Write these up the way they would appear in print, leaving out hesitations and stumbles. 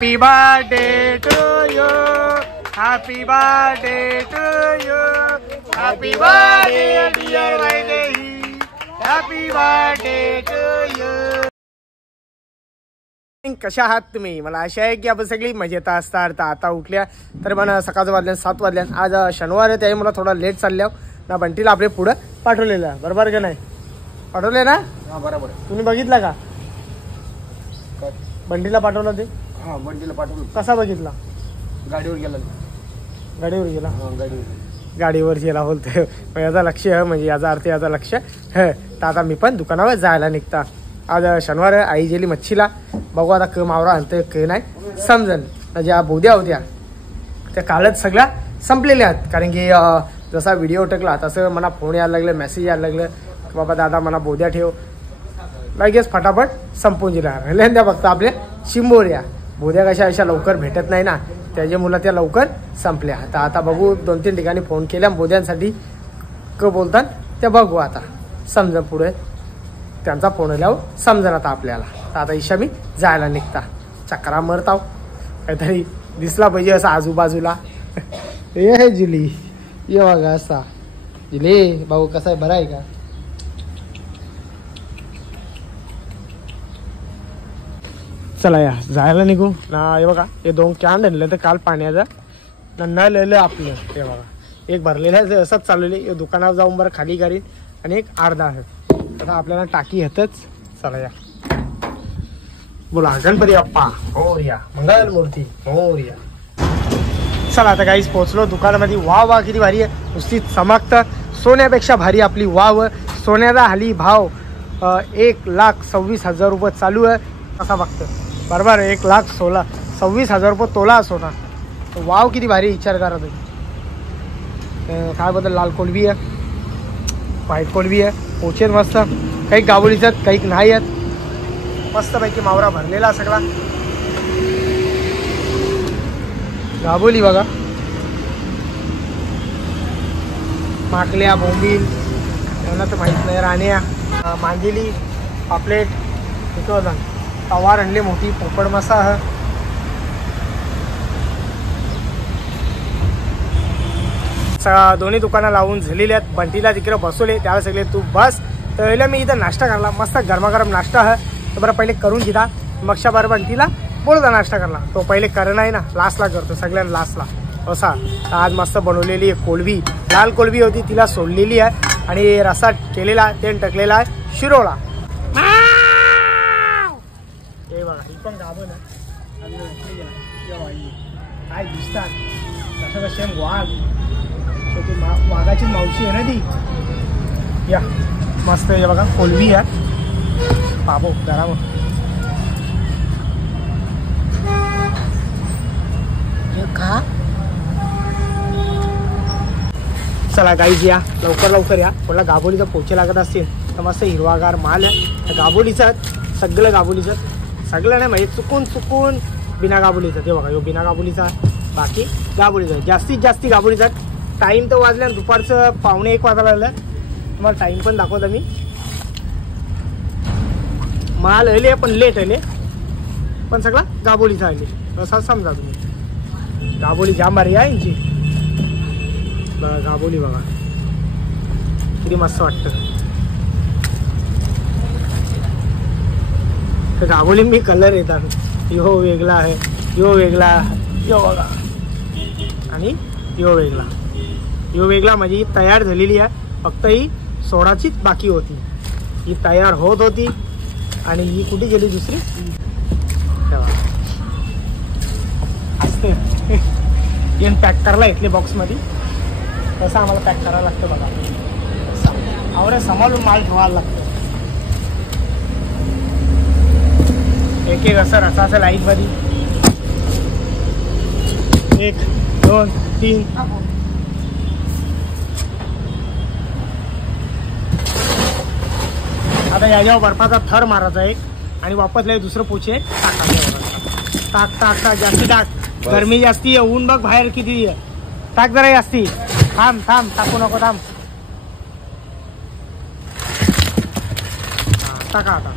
Happy birthday to you. Happy birthday to you. Happy birthday dear Vaidehi. Happy birthday to you. कशा आहात तुम्ही? मला आशा आहे की आपण सगळी मजेत असतात. आता उठल्या तर मला सकाळच्या वाजल्या 7 वाजल्या. आज शनिवार आहे त्यामुळे मला थोडा लेट चालल्या ना. बंटीला आपले पुढे पाठवलेला बरोबर का नाही? पाठवले ना? हां बरोबर. तुम्ही बघितला का बंटीला पाठवलं ते? हां बंटीला पाठवलं. कसा बघितला? गाडीवर गेला. गाडीवर गेला. हां गाडीवर गेला बोलतोय. याचा लक्ष म्हणजे याचा अर्थ याचा लक्ष तर आता मी पण दुकानावर जायला निघता. आज शनिवार आई गेली मच्छीला. बघू आता क मावरा आणतोय क नाही समजन. ज्या बोद्या होत्या त्या कालच सगळ्या संपलेल्या आहेत. कारण की जसा व्हिडिओ टाकला तसं मला फोन यायला लागले, मेसेज यायला लागलं की बाबा दादा मला बोद्या ठेव. लगेच फटाफट संपून दिला. त्या फक्त आपल्या शिंबोऱ्या बोद्या कशा अशा लवकर भेटत नाही ना, त्याच्या मुलं त्या लवकर संपल्या. आता बघू 2-3 ठिकाणी फोन केल्या बोद्यांसाठी क बोलतात त्या बघू आता समजा पुढे त्यांचा फोन आल्यावर समजा आता आपल्याला. आता ईशा मी जायला निघता. चक्रा मरताव काहीतरी दिसला पाहिजे असं आजूबाजूला. हे जुली ये बघा असा. जुली भाऊ कसा आहे? बरा आहे का? चला या जायला निघू ना. हे बघा हे 2 कॅन आणले तर काल पाण्याचं नळ लिहिलं आपलं. हे बघा एक भरलेलं आहे असंच चाललेलं. दुकानावर जाऊन बरं खाली करीन आणि एक अर्धा आहे. आता आपल्याला टाकी येतच. चला या बोला गणपती बाप्पा मोरया, मंगल मूर्ती मोरया. चला आता काहीच पोहोचलो दुकानामध्ये. वाव किती भारी आहे. नुसती चमकत सोन्यापेक्षा भारी आपली वाव. सोन्याचा हाली भाव 1,26,000 रुपये चालू आहे. कसा बघतं बरोबर 1,26,000 रुपये तोला सोना. वाव किती भारी विचार करा तुम्ही. काय बद्दल लाल कोलबी आहे, व्हाईट कोलबी आहे. पोचेत मस्त. काही गावडीच आहेत काही नाही आहेत. मस्तपैकी मावरा भरलेला सगळा. गाबोली बघा माकल्या बोंबील यांना तर माहीत नाही. राण्या मांदेली पापलेट तिथं तवार आणले मोठी. पोपड मसा दोन्ही दुकानं लावून झालेली आहेत. बंटीला तिकडे बसवले त्याला सगळे तू बस. तर मी इथं नाश्ता करला. मस्त गरमागरम नाश्ता आहे. तर बरं पहिले करून घेता मगशा बरं बंटीला बोलता नाश्ता करला. तो पहिले करणं आहे ना लास्टला करतो सगळ्यांना लास्टला असा. आज मस्त बनवलेली आहे कोलबी. लाल कोलबी होती तिला सोडलेली आहे आणि रसा केलेला तेल टाकलेला आहे शिरोळा. हे बघा ही पण गाभण काय दिसतात तसं कसं वाघ. शेवटी वाघाची मावशी आहे ना ती. या मस्त आहे बघा कोलबी आहे. बाबो जरा खा. चला गाईज या लवकर या. कोणाला गाभोलीचा पोचे लागत असतील तर मस्त हिरवागार माल आहे. गाभोलीचा सगळं गाभोलीचं सगळं नाही म्हणजे चुकून बिना गाभोलीचं. ते बघा यो बिना गाभोलीचा बाकी गाभोलीचा. जास्तीत जास्त गाभोलीचा. टाईम तर वाजल्या दुपारचं 1:45 वाजायला लागलं. तुम्हाला टाईम पण दाखवता मी. माल आले पण लेट आले पण सगळा गाभोलीचा आले असं समजा तुम्ही. गाभोली जाम भारी आहे यांची. बघा गाभोली बघा किती मस्त वाटतं. तर गाभोली मी कलर येतात. यो वेगळा आहे, यो वेगळा, यो बघा आणि यो वेगळा. यो वेगळा म्हणजे ही तयार झालेली आहे. फक्त ही सोडाचीच बाकी होती. ही तयार होत होती आणि ही कुठे गेली दुसरी असते. येऊन पॅक करायला इथले बॉक्समध्ये. तसं आम्हाला पॅक करायला लागतं बघा. आवडे सांभाळून माल ठेवायला लागतं. एक असं रसाचं लाईनमध्ये 1, 2, 3. आता याच्यावर बर्फाचा थर मारायचा एक आणि वापस लय दुसरं पोचे टाक. जास्ती टाक. गरमी जास्ती आहे. ऊन बघ बाहेर किती आहे. टाक जरा जास्ती. थांब टाकू नको थांब. टाका आता.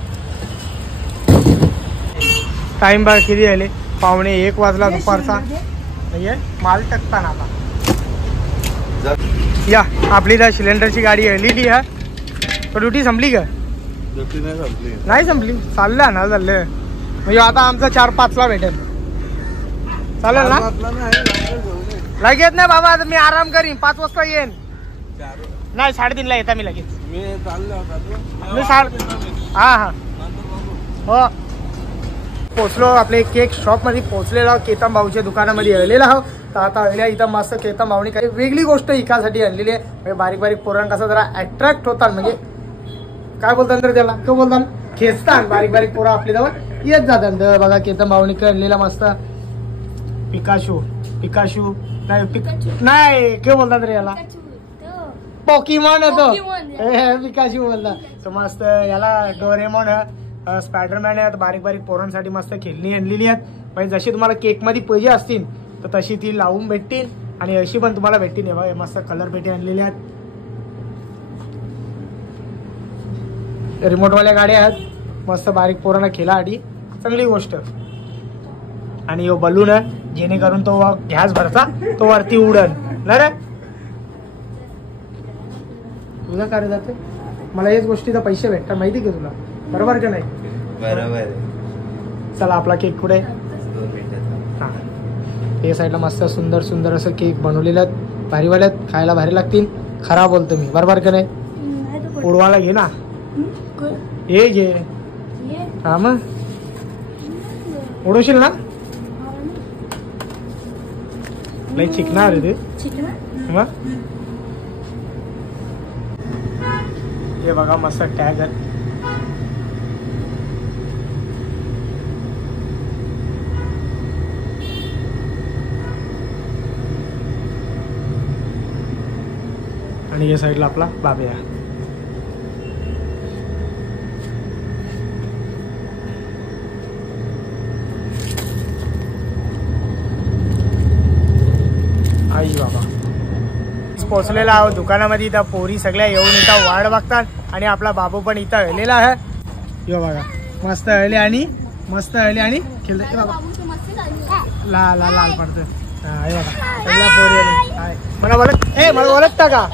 टाइम बघा किती आले 1:15 वाजला दुपारचा. नाहीये माल टाकताना आता या आपली त्या सिलेंडरची गाडी आलेली आहे. पण ड्युटी संपली का? नाही संपली, चाललं ना चाललं. म्हणजे आता आमचा 4-5 भेटेल. चालेल ना? लगेच नाही बाबा, आता मी आराम करीन. 5 वाजता येईन. नाही 3:30ला येता मी लगेच. मी हा हो पोचलो. आपले केक शॉप मध्ये पोहोचलेलो. केतन भाऊच्या दुकानामध्ये आलेला आहो. तर आता आल्या इथं मस्त केतन भाऊनी काही वेगळी गोष्ट एकासाठी आणलेली आहे. म्हणजे बारीक बारीक पोरांना कसं जरा अट्रॅक्ट होतात, म्हणजे काय बोलतात तर त्याला काय बोलतात, खेचतात. बारीक बारीक पोरं आपल्या जवळ येत जातात. तर बघा केतन भाऊनी आणलेला मस्त पिकाशू नाही काय बोलतात रे याला, पोकीमॉन येतो. पिकाशू बोलतात. तर मस्त याला डोरेमॉन स्पायडरमॅन आहेत. बारीक बारीक पोरांसाठी मस्त खेळणी आणलेली आहेत. म्हणजे जशी तुम्हाला केक मध्ये पाहिजे असतील तर तशी ती लावून भेटतील आणि अशी पण तुम्हाला भेटतील. हे बघा मस्त कलर पेटी आणलेली आहेत. रिमोटवाल्या गाड्या आहेत मस्त बारीक पोरांना खेळासाठी चांगली गोष्ट. आणि यो बलून आहे जेणेकरून तो गॅस भरचा तो वरती उडन ना रे. तुला काय जाते मला याच गोष्टीचा पैसे भेटतात माहिती का तुला, बरोबर का नाही? बरोबर. चला आपला केक कुठे? हे साईडला मस्त सुंदर सुंदर असं केक बनवलेलं आहेत. भारीवाल्यात खायला भारी लागतील. खरा बोलतो मी, बरोबर का नाही? उडवायला घे ना, हे घे. हा मग उडवशील ना? लई चिकणार रे ते मग. हे बघा मस्त टॅग आहे. आणि या साईडला आपला बाब्या. आई बाबा पोचलेला आहोत दुकानामध्ये. इथं पोरी सगळ्या येऊन इथं वाट बघतात आणि आपला बाबू पण इथं आलेला आहे. यो बघा मस्त आले आणि मस्त आले आणि खेळते बाबा. लाल पडतं. हे बघा सगळ्या पोरी आले. मला मला ओळखता का?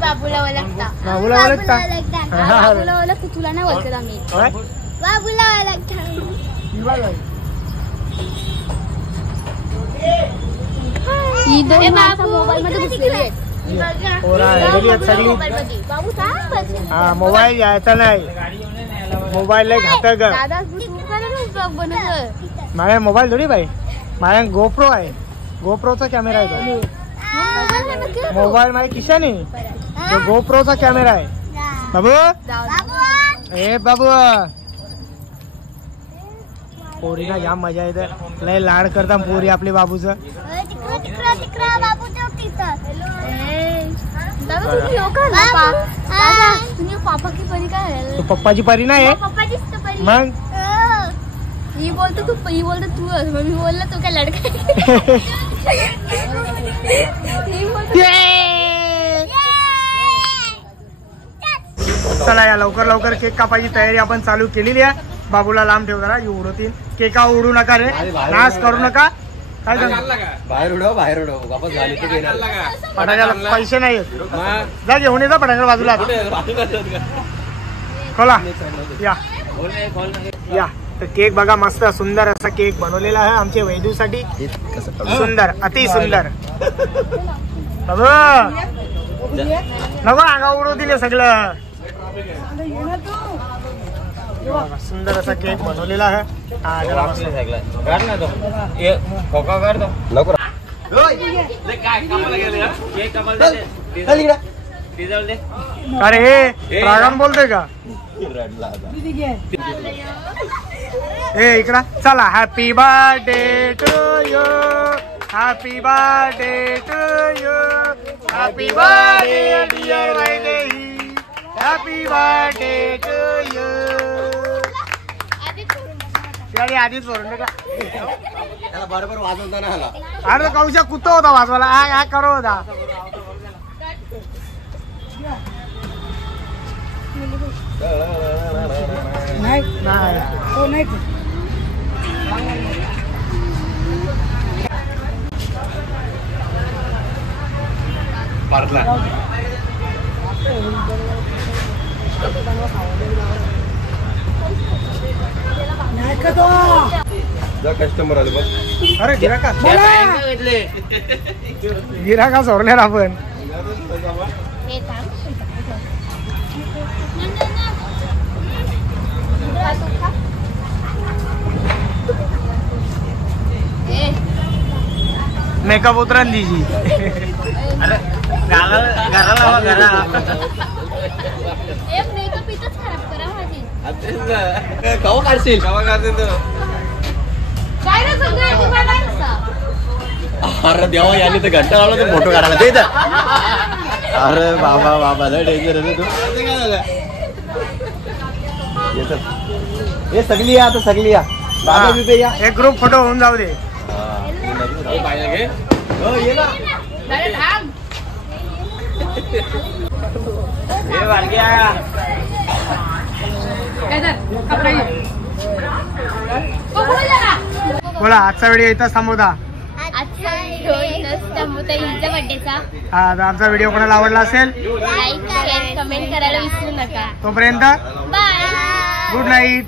बाबूला ओळखता. बाबूला ओळखता? बाबूला ओळखतो, तुला नाही ओळखत आम्ही. बाबूला ओळखता. मोबाईल मध्ये घुसलेली आहेत. हा मोबाईल घ्यायचा नाही, मोबाईल घातक. माझ्या मोबाईल थोडी बाई, माझ्या गोप्रो आहे. गोप्रोचा कॅमेरा आहे तो. मोबाईल माझ्या खिशाने गोप्रोचा कॅमेरा आहे. बाबू ए बाबू पोरीला जाम मजा येते. लय लाड करता पोरी आपले बाबूचं. पापा की परी काय? तू पप्पाची परी नाही मग. ही बोलतो तू मी बोलला तू काय लडका. चला या लवकर केक कापायची तयारी आपण चालू केलेली आहे. बाबूला लांब ठेव जरा, उडवतील. केका उडू नका रे, नाश करू नका. काय बाहेर उडव वापस झाली ते फटाक्याला पैसे नाही जा घेऊन येता फटाक्या बाजूला. खोला या. तर केक बघा मस्त सुंदर असा केक बनवलेला आहे आमच्या वैदूसाठी. सुंदर अति सुंदर. नको अंगा उडू दिले सगळं. सुंदर असा केक बनवलेला आहे. अरे हे रागान बोलतोय का? हे इकडा चला. Happy birthday to you, happy birthday to you, happy birthday dear Vaidehi, happy birthday to you. आधीच भरून का त्याला बरोबर वाजवता ना आला. अरे कौशा कुत्ता होता वाजवायला. हा करो होता. नाही हो नाही पार्टला कस्टमर आले बघ. अरे गिराका सोडल्या आपण हे थांब. मेकअप उतरण दीजी मेकअप इथंच खराब करा माझी. कवा काढशील काय रे सगळं तुम्हाला असं? अरे देवा याने तर घंटा लावला तर फोटो काढायला दे. अरे बाबा बाबा लय डेंजर आहे तू. हे सगळी या आता सगळी या बाबा बिबे या. एक ग्रुप फोटो होऊन जाऊ दे. ये ना अरे थांब. बोला आजचा व्हिडिओ इथं थांबवता. आजचा व्हिडिओ इथंच थांबवता हिच्या बर्थडेचा. हा तर आमचा व्हिडिओ कोणाला आवडला असेल लाईक शेअर कमेंट करायला विसरू नका. तोपर्यंत बाय. Good night.